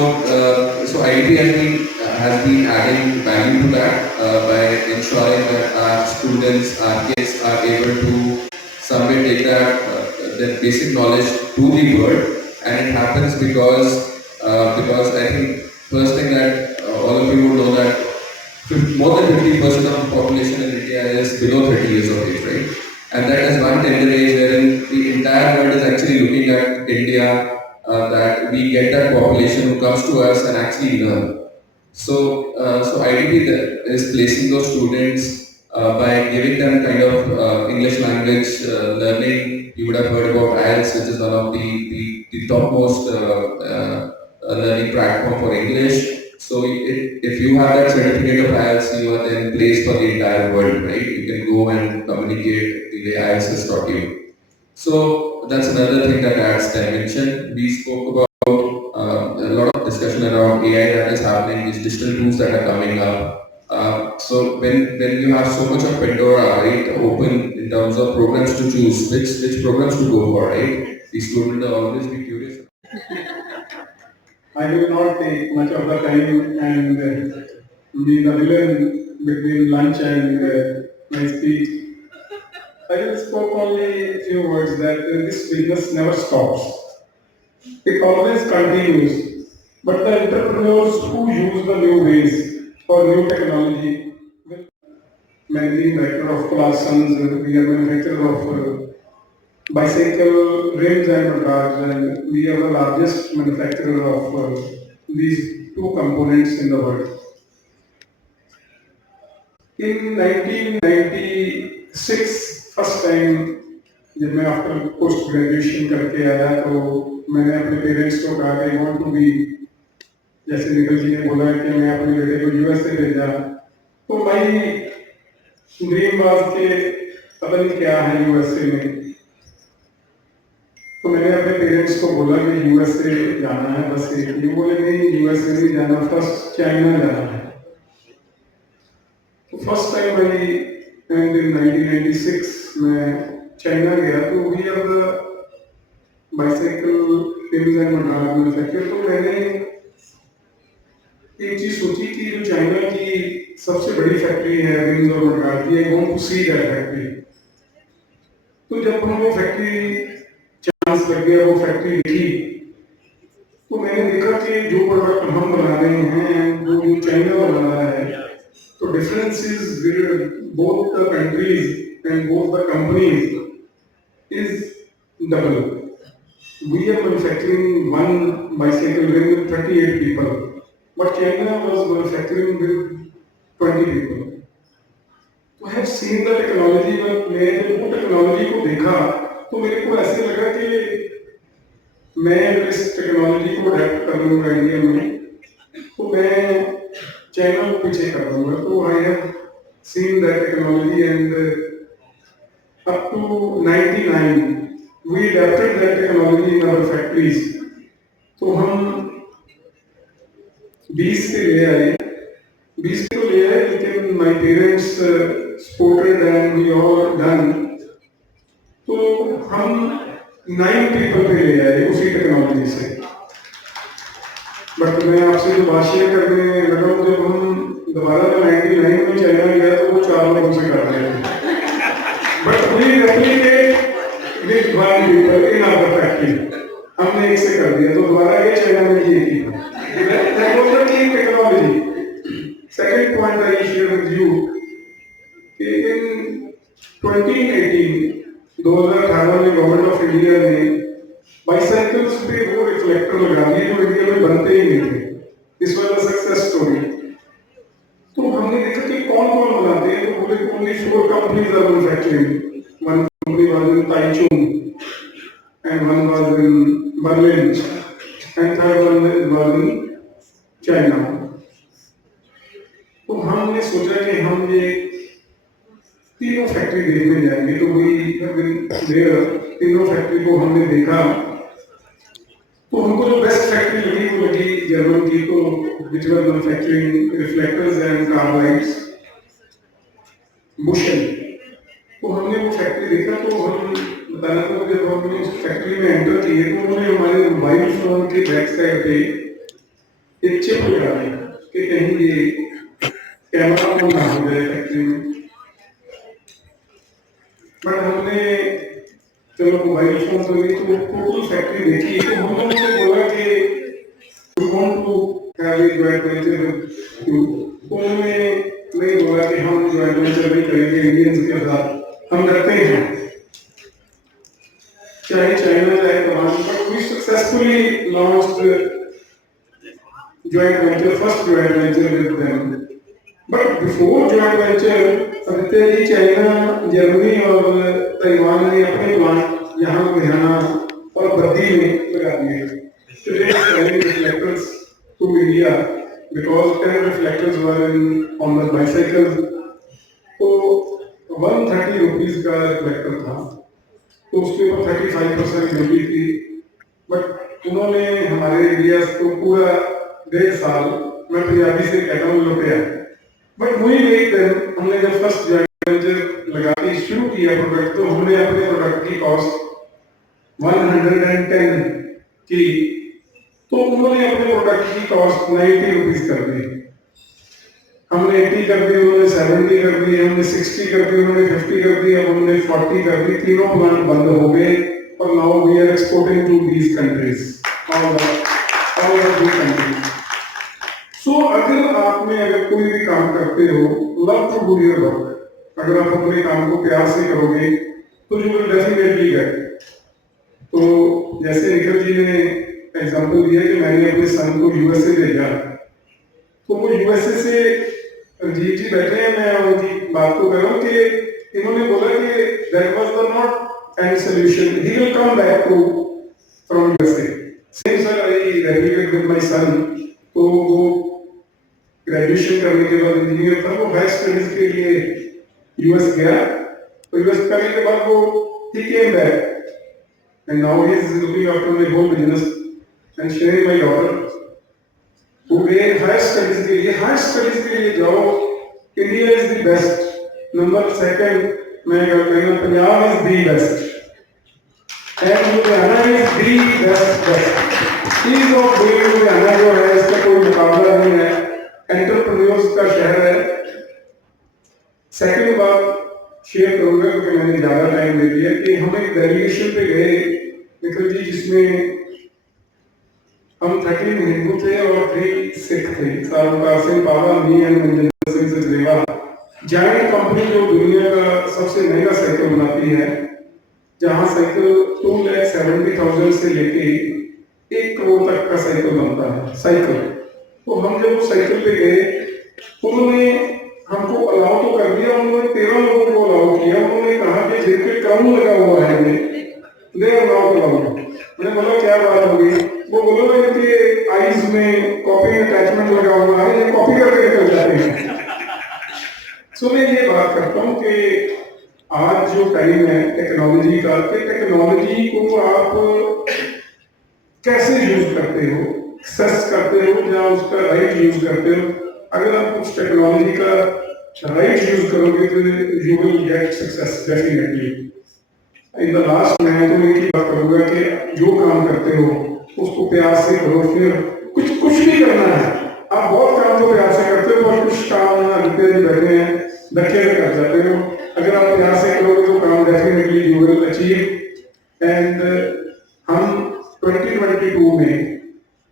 IDP has been adding value to that by ensuring that our students, our kids are able to somewhere take that basic knowledge to the world, and it happens because I think first thing that all of you would know that more than 50% of the population in India is below 30 years of age, right? And that is one tender age wherein the entire world is actually looking at India, that we get that population who comes to us and actually learn. So IDP is placing those students by giving them kind of English language learning. You would have heard about IELTS, which is one of the topmost learning platform for English. So if you have that certificate of IELTS, you are then placed for the entire world, right? You can go and communicate the way IELTS is taught you. So that's another thing that adds dimension. We spoke about a lot of discussion around AI that is happening, these digital tools that are coming up. So when you have so much of Pandora, right, open in terms of programs to choose, which programs to go for, right? The student will always be curious. I will not take much of the time and be the villain between lunch and my speech. I will spoke only a few words that this business never stops. It always continues. But the entrepreneurs who use the new ways or new technology, managing director of Colassons, we are manufacturer of bicycle rims and rods, and we are the largest manufacturer of these two components in the world. In 1996, first time जब मैं after post graduation करके आया तो मैंने अपने parents को कहा कि आई वांट टू बी, जैसे निखिल जी ने बोला कि मैं अपने बेटे को यूएसए भेजा, तो माई ड्रीम वाज के पता नहीं क्या है यूएसए में। तो मैंने अपने पेरेंट्स को बोला कि यूएसए जाना है, बस एक ही। बोले नहीं यूएसए नहीं जाना, फर्स्ट चाइना जाना है। तो first time I and in 1996 में चाइना गया, तो we have bicycle rims and mudguard manufacture. तो मैंने एक चीज सोची कि जो चाइना की सबसे बड़ी फैक्ट्री है रिम्स और मडगार्ड की, I want to see that factory. तो जब हम वो फैक्ट्री चांस लग गया, वो फैक्ट्री देखी, तो मैंने देखा कि जो प्रोडक्ट हम बना रहे हैं वो जो चाइना बना रहा है, तो difference is both the countries and both the companies is double. We are manufacturing one bicycle rim with 38 people, but China was manufacturing with 20 people. तो I have seen the technology. मैंने जब वो technology को देखा तो मेरे को ऐसे लगा कि मैं इस टेक्नोलॉजी को अडेप्ट कर लूँगा इंडिया में, तो मैं चाइना को पीछे कर दूँगा। तो I have seen that technology and up to 99 we adapted that technology in our factories. तो हम 20 के ले आए, 20 तो ले आए, लेकिन my parents supported and we all done. तो हम 9 पीपल पे ले आए उसी टेक्नोलॉजी से। बट मैं आपसे जो बात शेयर करने लगा, जब हम दोबारा 99 में चाइना गया तो वो 4 लोगों से कर रहे थे। But we replicate with 1 people in our factory, हमने एक से कर दिया, तो दोबारा ये चाइना में ये की technology. Second point I share with you कि इन 2018 में गवर्नमेंट ऑफ इंडिया ने बाइसाइकिल्स पे वो रिफ्लेक्टर लगा दिए जो इंडिया में बनते ही नहीं थे। This was a success story. तो हमने देखा कि कौन कौन बनाते हैं, तो बोले only 4 companies are manufacturing. One company was in Taichung and one was in Berlin and third one was in China. तो हमने सोचा कि हम ये तीनों फैक्ट्री देखने जाएंगे। तो वही तीनों फैक्ट्री को हमने देखा, तो हमको जो बेस्ट फैक्ट्री लगी वो लगी जर्मन की, तो which was manufacturing reflectors and carbides, bushel. तो हमने वो फैक्ट्री देखा। तो हम बताना था जब हमने उस फैक्ट्री में एंटर किए तो उन्होंने हमारे मोबाइल फोन के बैक साइड पे एक चिप लगा दी कि कहीं ये कैमरा ऑन ना हो जाए फैक्ट्री में। बट हमने चलो मोबाइल फोन तो नहीं, तो टोटल फैक्ट्री देखी। तो हम लोगों ने बोला कि we want to have a joint venture with you. तो उन्होंने नहीं बोला कि हम जॉइंट वेंचर नहीं करेंगे इंडियंस के साथ, हम करते हैं चाहे चाइना चाहे तमाम। But we successfully launched joint venture, first joint venture with them. But before joint venture Aditya ji China, Germany और ताइवान ने अपने प्लांट यहाँ लुधियाना और बद्दी में लगा दिए। Today selling reflectors to India because 10 reflectors were on the bicycle। तो 130 रुपीज का रिफ्लेक्टर था, तो उसके ऊपर 35% ड्यूटी थी। बट उन्होंने हमारे इंडिया को पूरा 1.5 साल, मैं पंजाबी से कहता हूँ, लुटाया। बट वही एक दिन हमने जब फर्स्ट जॉइंट वेंचर लगाती शुरू किया प्रोडक्ट, तो हमने अपने प्रोडक्ट की कॉस्ट 110 की, तो उन्होंने अपने प्रोडक्ट की कॉस्ट 90 रुपीज कर दी। हमने 80 कर दी, उन्होंने 70 कर दी, हमने 60 कर दी, उन्होंने 50 कर दी, अब उन्होंने 40 कर दी। तीनों प्लांट बंद हो गए और now we are exporting to these countries, all the countries. So अगर आप में अगर कोई भी काम करते हो, love to do your work, अगर आप अपने काम को प्यार से करोगे तो यू विल डेफिनेटली गेट। तो जैसे निखिल जी ने एग्जांपल दिया कि मैंने अपने सन को यूएसए भेजा, तो वो यूएसए से रंजीत जी बैठे हैं, मैं उनकी बात को कर रहा हूँ कि इन्होंने बोला कि that was the not and solution. He will come back to from USA. Same sir, I graduated with my son. तो वो ग्रेजुएशन करने के बाद इंजीनियर था, वो हायर स्टडीज के लिए यूएस गया, तो यूएस करने के बाद वो he came back and now he is looking after my whole business and sharing my daughter. वो गए हायर स्टडीज के लिए जाओ, India is the best, number second मैं कहूँगा Punjab is the best and Ludhiana is the best. Ease of doing Ludhiana जो है इसका कोई मुकाबला नहीं है, एंटरप्रेन्योर्स का शहर है। सेकंड बात शेयर करूंगा क्योंकि मैंने ज्यादा टाइम ले लिया कि हम एक डेलीगेशन पे गए निखिल जी, जिसमें हम 13 हिंदू थे और 3 सिख थे, सारूकार सिंह बाबा, me and Manjinder Singh Sachdeva. Giant company जो दुनिया का सबसे महंगा साइकिल बनाती है, जहां साइकिल 2,70,000 से लेके 1 करोड़ तक का साइकिल बनता है साइकिल। तो हम जब उस साइकिल पे गए, उन्होंने हमको अलाउ तो कर दिया, उन्होंने 13 लोगों को अलाउ किया। उन्होंने कहा कि जिनके कानून लगा हुआ है दे अलाउ कराओ। मैंने बोला क्या बात हो गई? वो बोलो इनके आईज में कॉपी अटैचमेंट लगा हुआ है, ये कॉपी करके निकल जाते हैं। सो मैं ये बात करता हूँ कि आज जो टाइम है टेक्नोलॉजी का, कि टेक्नोलॉजी को आप कैसे यूज करते हो, सर्च करते हो या उसका राइट यूज करते हो। अगर आप उस टेक्नोलॉजी का राइट यूज करोगे तो you will get success definitely. In the last मैं तो एक ही बात करूंगा कि जो काम करते हो उसको प्यार से करो, फिर कुछ भी करना है। आप बहुत काम तो प्यार से करते हो और कुछ काम हल्के जी बैठे हैं धक्के से कर जाते हो। अगर आप प्यार से करोगे तो काम definitely you will achieve. And हम 2022 में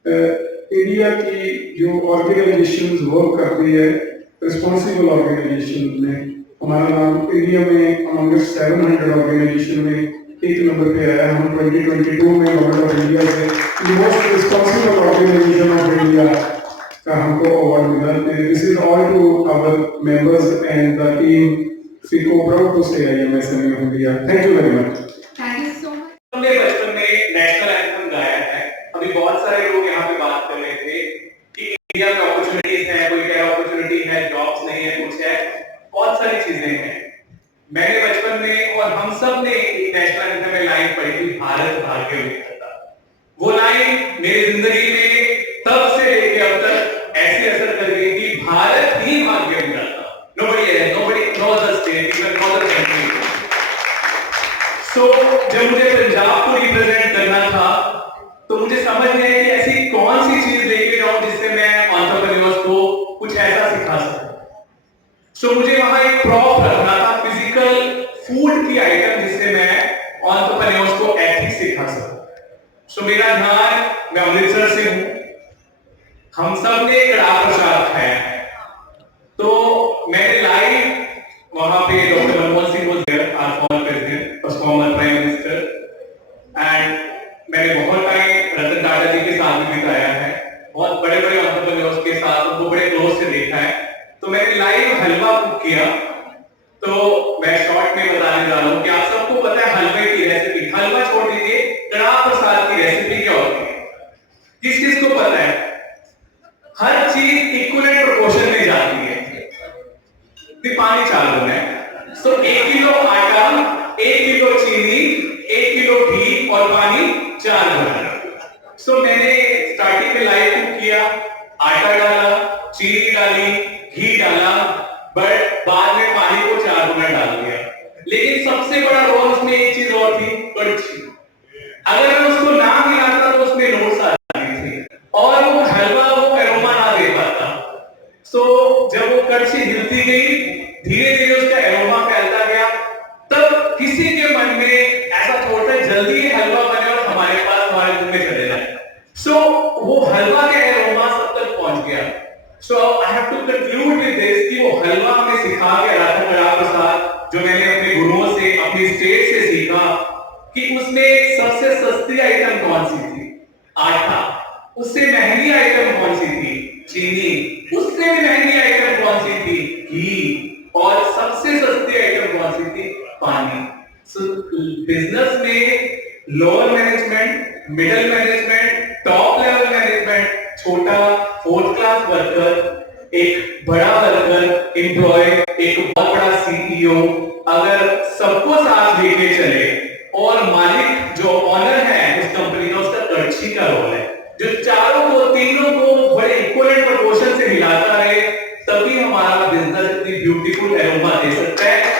इंडिया की जो ऑर्गेनाइजेशंस वर्क करती है, रिस्पॉन्सिबल ऑर्गेनाइजेशन में हमारा नाम इंडिया में अमंग 700 ऑर्गेनाइजेशन में 1 नंबर पे आया। हम 2022 में गवर्नमेंट ऑफ इंडिया से most responsible organisation of India का हमको अवार्ड मिला। This is all to our members and the team. We को proud to say IMSME India. Thank you very much. Thank you so much. हमने बचपन में national anthem गाया है। अभी बहुत सारे लोग यहाँ पे बात कर रहे थे कि इंडिया में अपॉर्चुनिटीज हैं, कोई कह रहा अपॉर्चुनिटी है, जॉब्स नहीं है, कुछ है, बहुत सारी चीजें हैं। मैंने बचपन में और हम सब ने नेशनल एंथम में लाइन पढ़ी थी, भारत भाग्य विधाता। वो लाइन मेरी जिंदगी में तब से लेके अब तक ऐसे असर कर गई कि भारत ही भाग्य विधाता। Nobody knows the state, even knows the country. So जब मुझे पंजाब को रिप्रेजेंट करना था तो मुझे समझ में आया कि ऐसी कौन सी चीज लेके जाऊं जिससे मैं एंटरप्रेन्योर्स को कुछ ऐसा सिखा सकूं। सो मुझे वहां एक प्रॉप रखना था, फिजिकल फूड की आइटम, जिससे मैं एंटरप्रेन्योर्स को एथिक्स सिखा सकूं। सो मेरा ध्यान, मैं अमृतसर से हूं, हम सब ने कड़ाह प्रसाद खाया है, तो मैंने लाइव वहां पे doctor Manmohan Singh was there, our former president, former prime minister, and मैंने बहुत टाइम रतन टाटा जी के साथ भी बिताया है, बहुत बड़े बड़े एंटरप्रेन्योर्स के साथ उनको बड़े क्लोज से देखा है। तो मैंने लाइव हलवा कुक किया। तो मैं शॉर्ट में बताने जा रहा हूँ कि आप सबको पता है हलवे की रेसिपी, हलवा छोड़ दीजिए, कड़ाह प्रसाद की रेसिपी क्या होती है, किस किस को पता है? हर चीज इक्वलेंट प्रोपोर्शन में जाती है। पानी चालू है, सो 1 किलो आटा, 1 किलो चीनी, 1 किलो घी और पानी 4 ग्राम। सो मैंने स्टार्टिंग में लाइव कुक किया, आटा डाला, चीनी डाली, घी डाला, बट बाद में पानी को 4 गुना डाल दिया। लेकिन सबसे बड़ा रोल उसमें एक चीज और थी, कड़छी। अगर मैं उसको ना मिलाता तो उसमें नोट्स आ जाती थी और वो हलवा वो एरोमा ना दे पाता। सो जब वो कड़छी हिलती गई, धीरे धीरे उसका एरोमा फैलता गया, तब किसी के मन में ऐसा थोड़ा जल्दी हलवा बने और हमारे पास हमारे मुंह में चले जाए। सो वो हलवा का एरोमा सब तक पहुंच गया। So I have to conclude with this कि वो हलवा हमें सिखा के रहा था प्रसाद, जो मैंने अपने गुरुओं से, अपनी स्टेट से सीखा, कि उसमें सबसे सस्ती आइटम कौन सी थी? आटा। उससे महंगी आइटम कौन सी थी? चीनी। उससे भी महंगी आइटम कौन सी थी? घी। और सबसे सस्ती आइटम कौन सी थी? पानी। सो बिजनेस में lower management, middle management, top level management, छोटा 4th क्लास वर्कर, एक बड़ा वर्कर एम्प्लॉय, एक बहुत बड़ा सीईओ, अगर सबको साथ लेके चले और मालिक जो ऑनर है उस कंपनी का, उसका कर्ची का रोल है, जो चारों को, तीनों को बड़े इक्वलेंट प्रोपोर्शन से हिलाता रहे, तभी हमारा बिजनेस इतनी ब्यूटीफुल एरोमा दे सकता है।